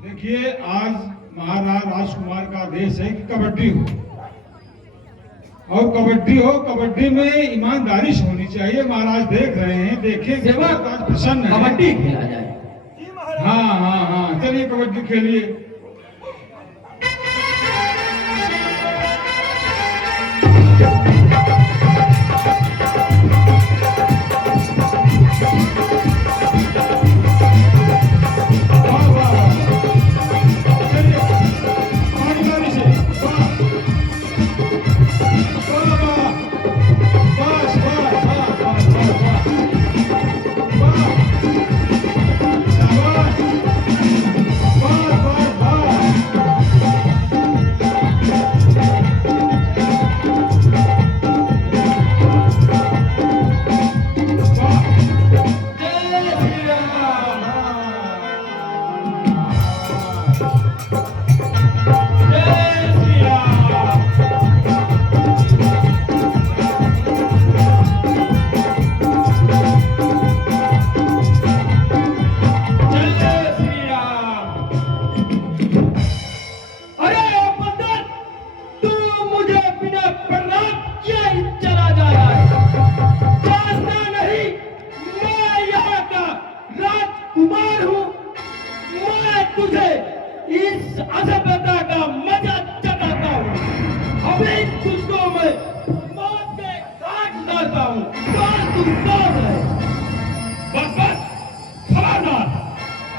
देखिए, आज महाराज राजकुमार का आदेश है कि कबड्डी हो, और कबड्डी में ईमानदारी से होनी चाहिए। महाराज देख रहे हैं, देखें सेवक आज प्रसन्न है। कबड्डी खेला जाए। हाँ हाँ हाँ, चलिए कबड्डी खेलिए।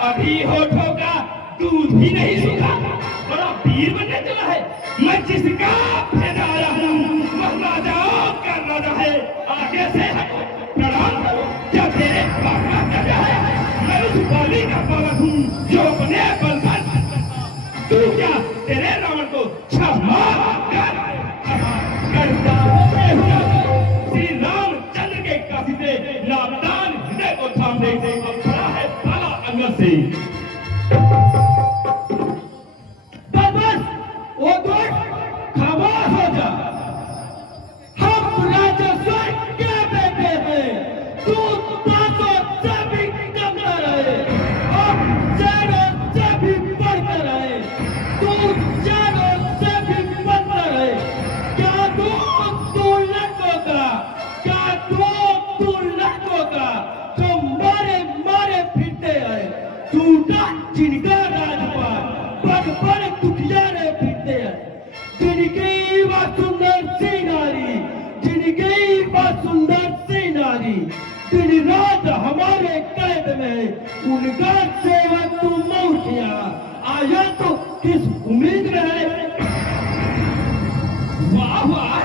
अभी होठों का दूध भी नहीं सूखा, बड़ा वीर बनने चला है। मैं जिसका फैदाया हूँ वह राजाओं का राजा है। आगे से प्रणाम करो, क्या तेरे बाप का राजा है। मैं उस बाली का बालक हूँ जो अपने बल पर तू क्या तेरे रावण को क्षमा करता श्री रामचंद्र के काशी से नादान हृदय को थाम दे और खड़ा है काला अंगद से। बस वो तो खामोश हो जा। हम राजस्व के बेटे हैं, तू ताकों से भी कमतर है, हम शेरों से भी बढ़कर है, तू शेरों से भी बदतर है। क्या तू लड़कों का, क्या तू लड़कों का जो मारे मारे फिरते हैं, झूठा जिनका राजपाट पग पर दुखियारे फिरते हैं, जिनकी बात सुंदर सी नारी, जिनकी बात सुंदर सी नारी दिन रात हमारे कैद में, उनका सेवक तू मौतिया आया तो किस उम्मीद में है। वाह वाह,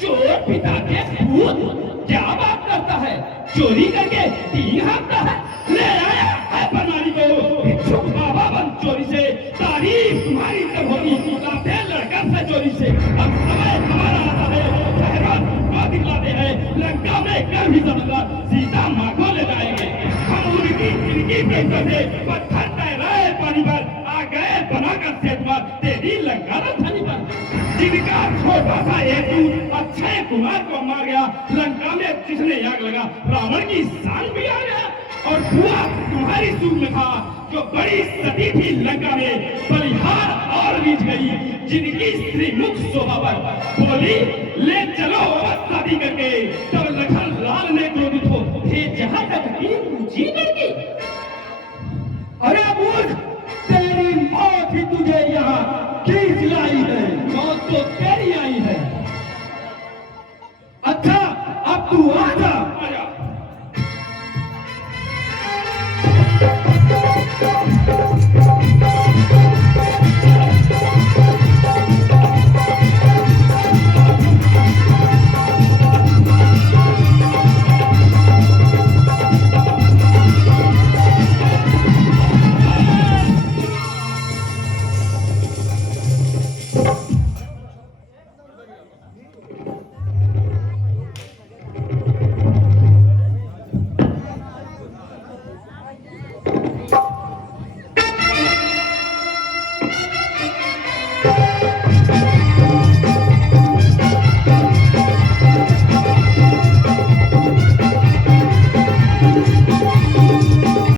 चोर पिता के भूत क्या बात करता है। चोरी करके 3 हाँकता है, ले आया है प्रणाली को भिक्षुक बाबा बन चोरी से। तारीफ तुम्हारी तब होगी लाते लड़का से चोरी से। अब समय हमारा आता है, शहरों को दिखलाते हैं, लंका में कर भी समझा सीता माँ को ले जाएंगे हम। उनकी जिनकी बेटों से पत्थर टहराए पानी पर, आ गए बनाकर सेतुआ तेरी लंका राजधानी पर। जिनका छोटा सा एक दूत अक्षय कुमार को मार गया, लंका में जिसने आग लगा रावण की शान भी आ गया। और हुआ तुम्हारी सूख में था जो बड़ी सती थी लंका में, बलिहार और रीझ गई जिनकी श्रीमुख शोभा पर बोली